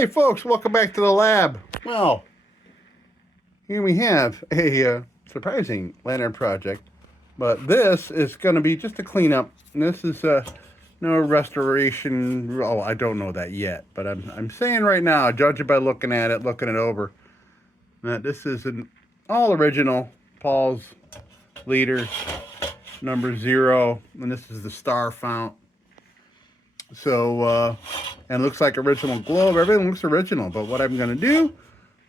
Hey folks, welcome back to the lab. Well, here we have a surprising lantern project, but this is going to be just a cleanup. And this is no restoration. Oh, I don't know that yet, but I'm saying right now, judge it by looking at it, looking it over, that this is an all original Paul's leader number 0, and this is the star fount. So, and it looks like original globe. Everything looks original, but what I'm going to do,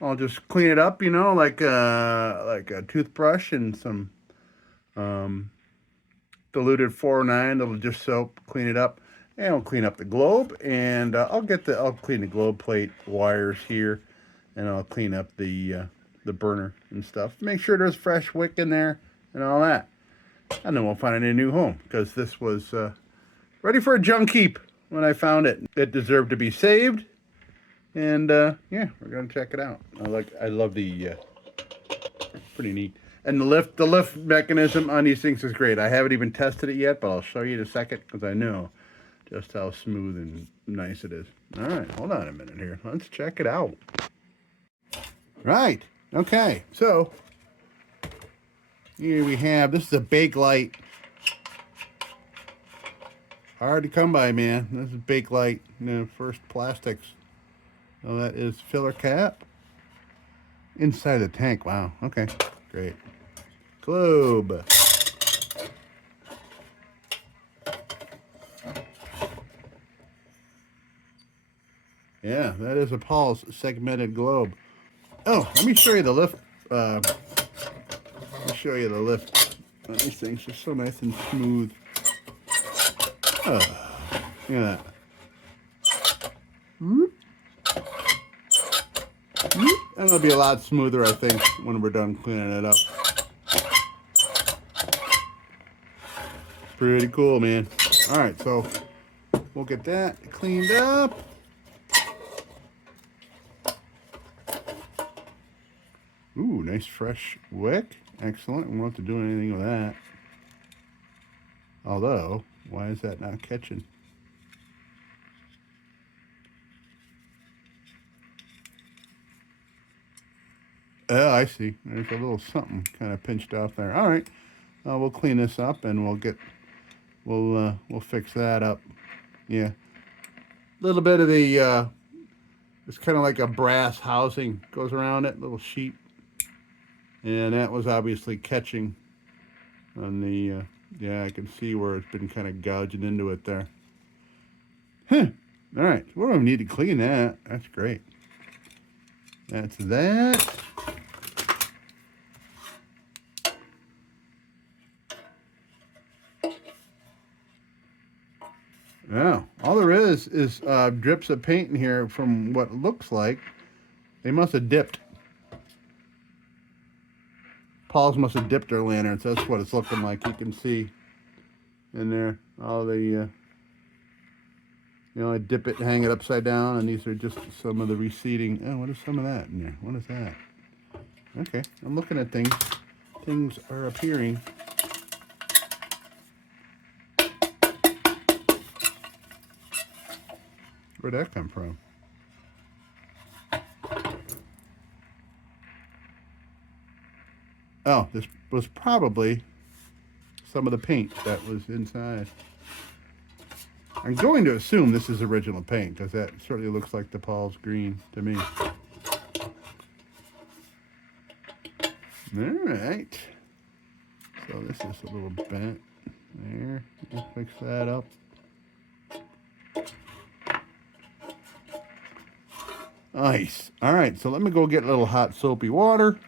I'll just clean it up, you know, like a toothbrush and some diluted 409 that'll just soap, clean it up, and I'll clean up the globe, and I'll clean the globe plate wires here, and I'll clean up the burner and stuff. Make sure there's fresh wick in there and all that, and then we'll find a new home, because this was ready for a junk heap when I found it. It deserved to be saved, and yeah, we're gonna check it out. I love the pretty neat. And the lift mechanism on these things is great. I haven't even tested it yet, but I'll show you in a second, because I know just how smooth and nice it is. All right, hold on a minute here. Let's check it out. Right, okay, so here we have, this is a Bakelite. Hard to come by, man. This is Bakelite, first plastics. Oh, that is filler cap. Inside the tank, wow, okay, great. Globe. Yeah, that is a PAULLS segmented globe. Oh, let me show you the lift. Let me show you the lift. These things are so nice and smooth. Oh, look at that. Whoop. Whoop. And it'll be a lot smoother, I think, when we're done cleaning it up. Pretty cool, man. All right, so we'll get that cleaned up. Ooh, nice fresh wick. Excellent. We won't have to do anything with that. Although, why is that not catching? Oh, I see. There's a little something kind of pinched off there. All right, we'll clean this up and we'll fix that up. Yeah, a little bit of the it's kind of like a brass housing goes around it, little sheet, and that was obviously catching on the. Yeah, I can see where it's been kind of gouging into it there. Huh. All right, we don't need to clean that. That's great. That's that. Yeah, all there is drips of paint in here from what it looks like. They must have dipped. PAULLS must have dipped their lanterns. That's what it's looking like. You can see in there all the, I dip it and hang it upside down, and these are just some of the receding. Oh, what is some of that in there? What is that? Okay, I'm looking at things. Things are appearing. Where'd that come from? Oh, this was probably some of the paint that was inside. I'm going to assume this is original paint, because that certainly looks like the PAULLS green to me. All right. So this is a little bent there. We'll fix that up. Nice. All right, so let me go get a little hot soapy water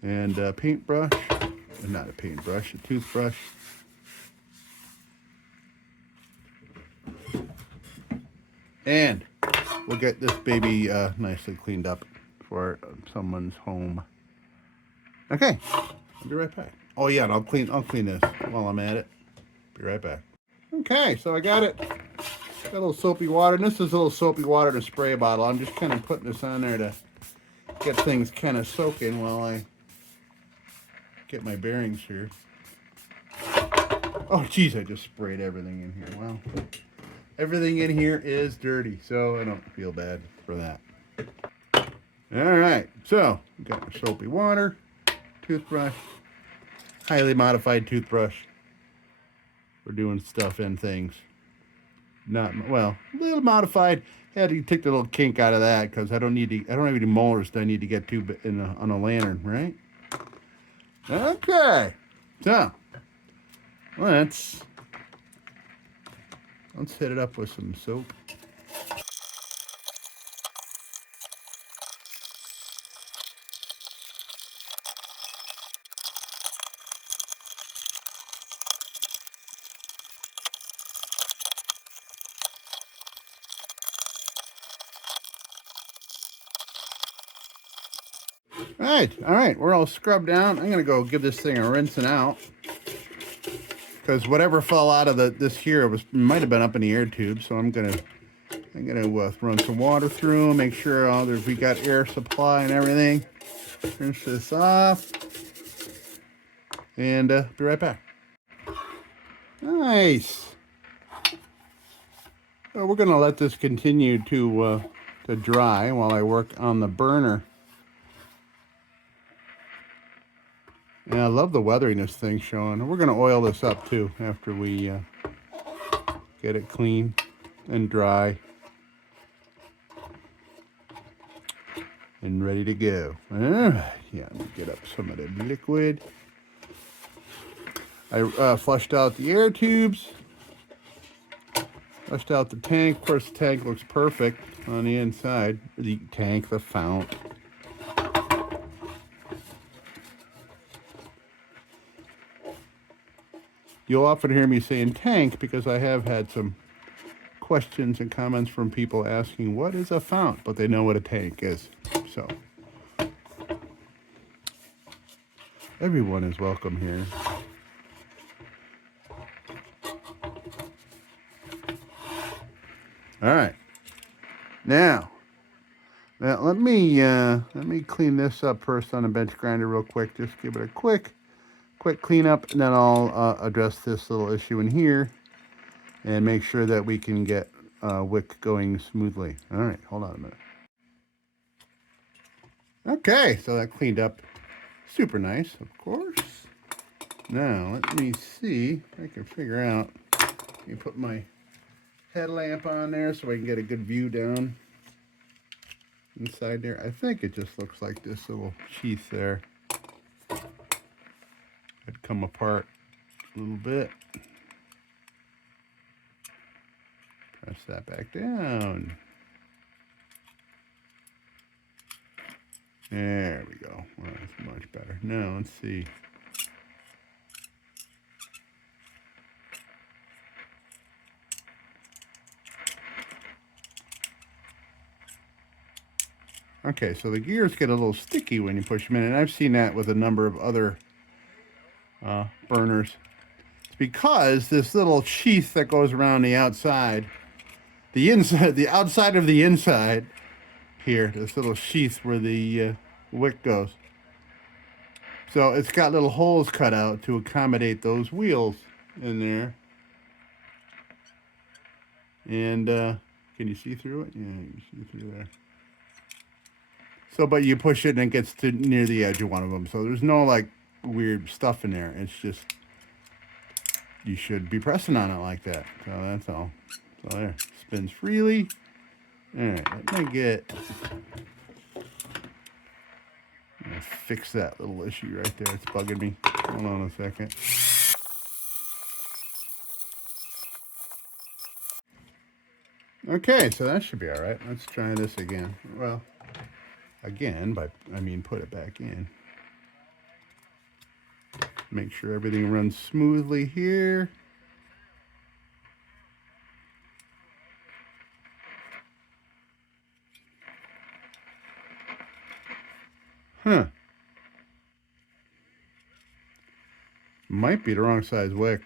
and a paintbrush. Not a paintbrush, a toothbrush. And we'll get this baby nicely cleaned up for someone's home. Okay, I'll be right back. Oh yeah, and I'll clean this while I'm at it. Be right back. Okay, so I got it. Got a little soapy water, and this is a little soapy water in a spray bottle. I'm just kind of putting this on there to get things kind of soaking while I get my bearings here. Oh, geez, I just sprayed everything in here. Wow. Everything in here is dirty, so I don't feel bad for that. All right, so we got our soapy water, toothbrush, highly modified toothbrush. We're doing stuff and things. Not well, a little modified. Had to take the little kink out of that because I don't need to. I don't have any molars that I need to get to on a lantern, right? Okay, so let's hit it up with some soap. All right, we're all scrubbed down. I'm gonna go give this thing a rinsing out because whatever fell out of this here might have been up in the air tube. So I'm gonna run some water through, make sure we got air supply and everything. Rinse this off, and be right back. Nice. So we're gonna let this continue to dry while I work on the burner. Yeah, I love the weathering this thing's showing. We're going to oil this up too after we get it clean and dry and ready to go. All right, yeah, let me get up some of the liquid. I flushed out the air tubes, flushed out the tank. Of course, the tank looks perfect on the inside. The tank, the fount. You'll often hear me saying tank because I have had some questions and comments from people asking what is a fount, but they know what a tank is. So everyone is welcome here. All right. Now let me clean this up first on a bench grinder real quick. Just give it a quick cleanup, and then I'll address this little issue in here and make sure that we can get wick going smoothly. All right, hold on a minute. Okay, so that cleaned up super nice, of course. Now, let me see if I can figure out. Let me put my headlamp on there so I can get a good view down inside there. I think it just looks like this little sheath there had come apart a little bit. Press that back down. There we go. Well, that's much better. Now, let's see. Okay, so the gears get a little sticky when you push them in, and I've seen that with a number of other burners. It's because this little sheath that goes around the outside, the outside of the inside here, this little sheath where the wick goes. So it's got little holes cut out to accommodate those wheels in there. And can you see through it? Yeah, you can see through there. So, but you push it and it gets to near the edge of one of them. So there's no like weird stuff in there. It's just, you should be pressing on it like that. So that's all. So there, spins freely. All right, let me fix that little issue right there. It's bugging me. Hold on a second. Okay, so that should be all right. Let's try this again. Well, again, but I mean put it back in. Make sure everything runs smoothly here. Huh. Might be the wrong size wick.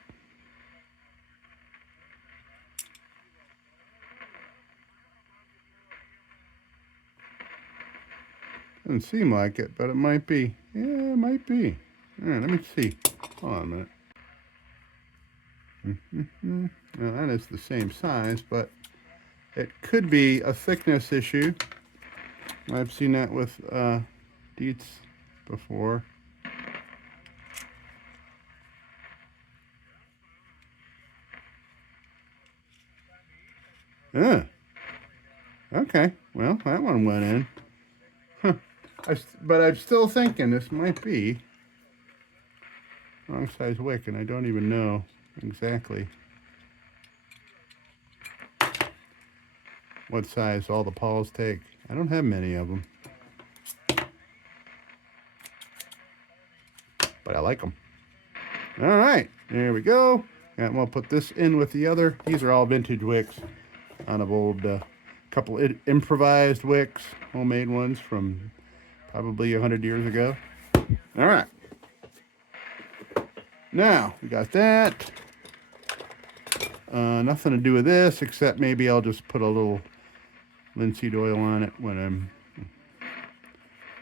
Doesn't seem like it, but it might be. Yeah, it might be. All right, let me see. Hold on a minute. Well, that is the same size, but it could be a thickness issue. I've seen that with Dietz before. Yeah. Okay. Well, that one went in. Huh. But I'm still thinking this might be wrong size wick, and I don't even know exactly what size all the PAULLS take. I don't have many of them, but I like them. All right, there we go. And we'll put this in with the other. These are all vintage wicks out of old couple improvised wicks, homemade ones from probably 100 years ago. All right. Now, we got that. Nothing to do with this, except maybe I'll just put a little linseed oil on it when I'm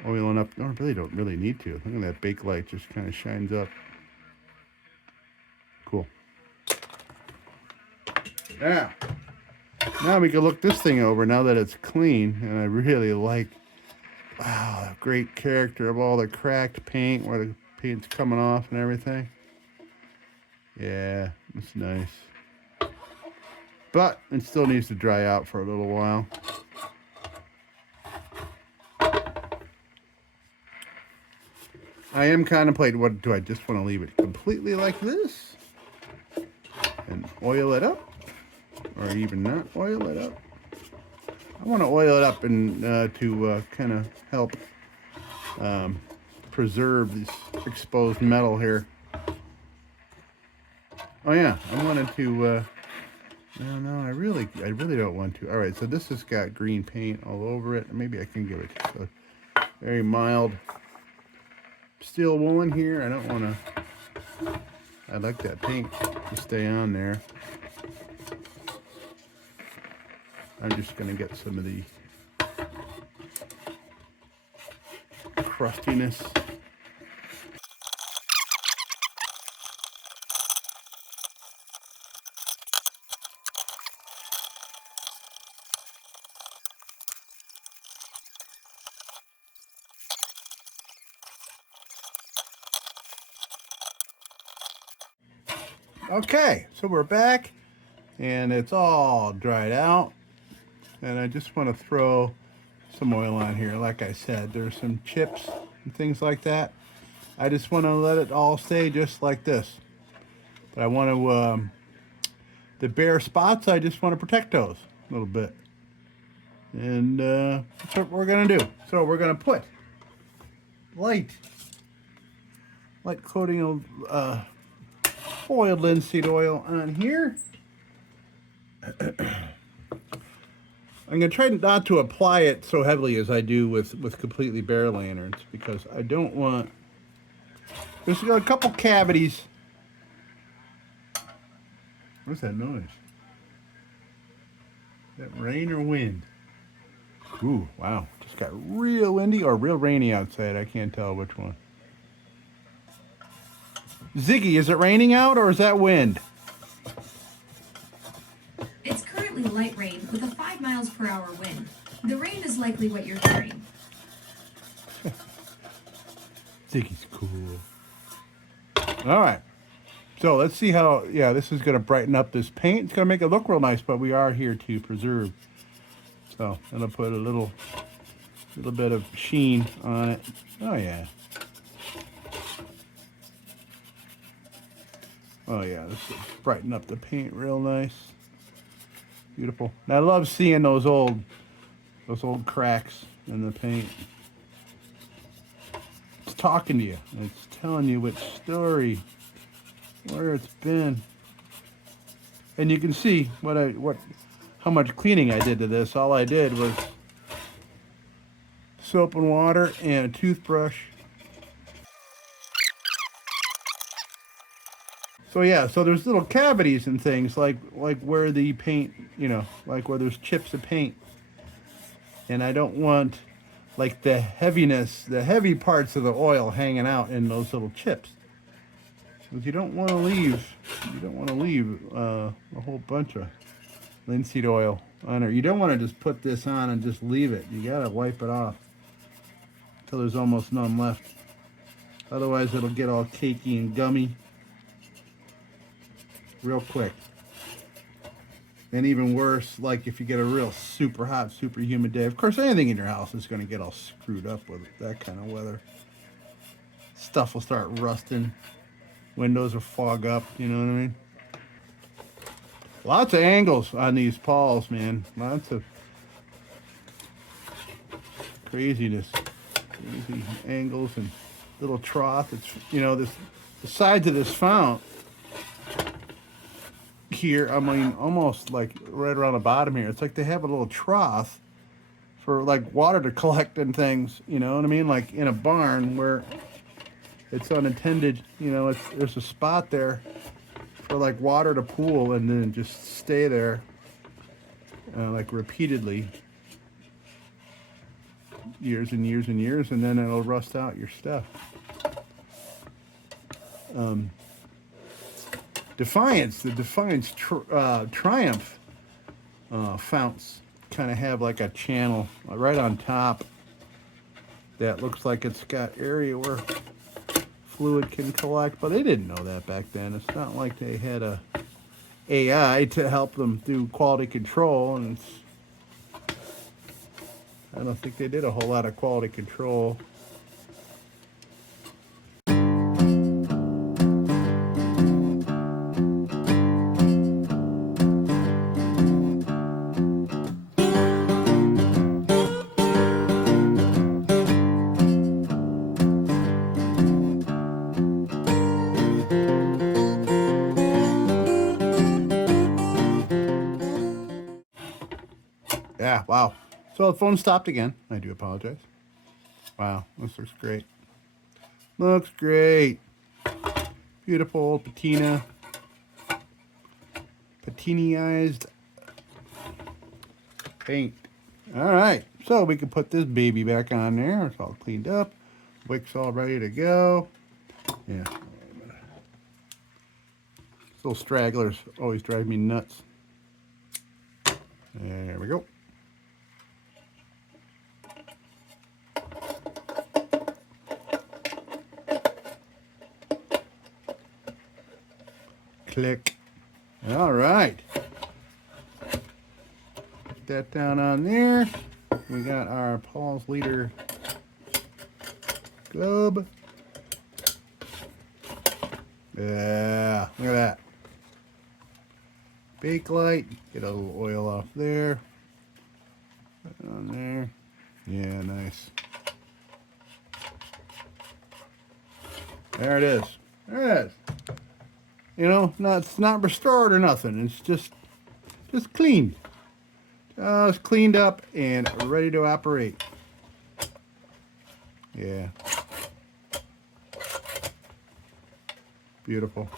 oiling up. No, I really don't really need to. Look at that bake light just kind of shines up. Cool. Now we can look this thing over now that it's clean, and I really like, wow, the great character of all the cracked paint where the paint's coming off and everything. Yeah, it's nice. But it still needs to dry out for a little while. I am contemplating, what do I just want to leave it completely like this and oil it up, or even not oil it up? I want to oil it up and to kind of help preserve this exposed metal here. Oh yeah, I wanted to. No, I really don't want to. All right, so this has got green paint all over it. Maybe I can give it a very mild steel woolen here. I don't want to. I'd like that paint to stay on there. I'm just going to get some of the crustiness. Okay, so we're back and it's all dried out, and I just want to throw some oil on here. Like I said, there's some chips and things like that. I just want to let it all stay just like this, but I want to the bare spots, I just want to protect those a little bit, and that's what we're gonna do. So we're gonna put light coating of oiled linseed oil on here. I'm going to try not to apply it so heavily as I do with completely bare lanterns, because I don't want... There's a couple cavities. What's that noise? Is that rain or wind? Ooh, wow. Just got real windy or real rainy outside. I can't tell which one. Ziggy, is it raining out or is that wind? It's currently light rain with a 5 miles per hour wind. The rain is likely what you're hearing. Ziggy's cool. All right. So let's see how, yeah, this is going to brighten up this paint. It's going to make it look real nice, but we are here to preserve. So I'm going to put a little bit of sheen on it. Oh, yeah. Oh yeah, this will brighten up the paint real nice. Beautiful. And I love seeing those old cracks in the paint. It's talking to you. It's telling you which story, where it's been. And you can see how much cleaning I did to this. All I did was soap and water and a toothbrush. So yeah, so there's little cavities and things like where the paint, you know, like where there's chips of paint. And I don't want like the heaviness, the heavy parts of the oil hanging out in those little chips. Because you don't want to leave a whole bunch of linseed oil on there. You don't want to just put this on and just leave it. You gotta wipe it off until there's almost none left. Otherwise it'll get all cakey and gummy real quick. And even worse, like if you get a real super hot, super humid day. Of course, anything in your house is going to get all screwed up with that kind of weather. Stuff will start rusting. Windows will fog up, you know what I mean? Lots of angles on these PAULLS, man. Lots of craziness. Crazy angles and little trough. It's, you know, this, the sides of this fount here, I mean, almost like right around the bottom here, it's like they have a little trough for like water to collect and things, you know what I mean? Like in a barn where it's unintended, you know, there's a spot there for like water to pool and then just stay there like repeatedly years and years and years, and then it'll rust out your stuff. The Defiance Triumph founts kind of have like a channel right on top that looks like it's got area where fluid can collect, but they didn't know that back then. It's not like they had a AI to help them do quality control, and I don't think they did a whole lot of quality control. Yeah, wow. So the phone stopped again. I do apologize. Wow, this looks great. Looks great. Beautiful patina. Patinized paint. All right, so we can put this baby back on there. It's all cleaned up. Wick's all ready to go. Yeah. Little stragglers always drive me nuts. There we go. Click. All right. Put that down on there. We got our PAULLS liter globe. Yeah, look at that. Bake light. Get a little oil off there. Put it on there. Yeah, nice. There it is. There it is. You know, it's not restored or nothing. It's just cleaned. Just cleaned up and ready to operate. Yeah. Beautiful.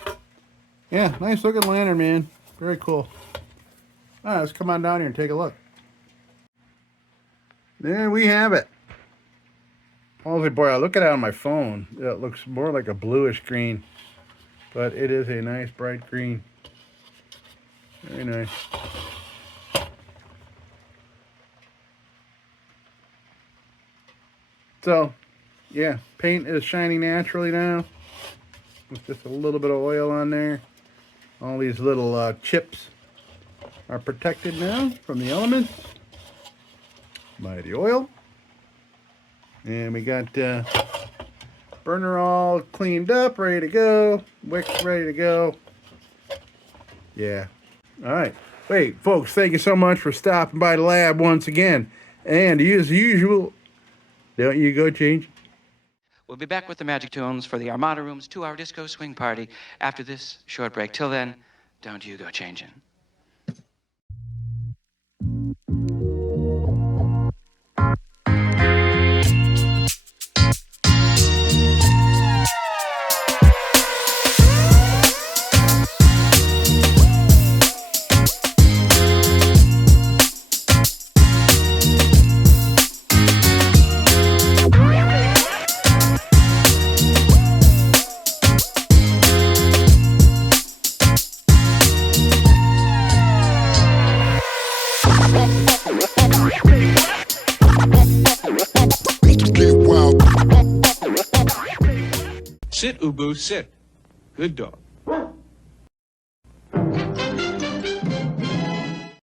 Yeah, nice looking lantern, man. Very cool. All right, let's come on down here and take a look. There we have it. Holy boy, I look at it on my phone. It looks more like a bluish green. But it is a nice bright green. Very nice. So, yeah, paint is shining naturally now. With just a little bit of oil on there. All these little chips are protected now from the elements by the oil. And we got burner all cleaned up, ready to go. Wick's ready to go. Yeah. All right. Wait, folks, thank you so much for stopping by the lab once again. And as usual, don't you go change. We'll be back with the Magic Tunes for the Armada Room's 2-hour disco swing party after this short break. Till then, don't you go changing. Sit, Ubu, sit. Good dog.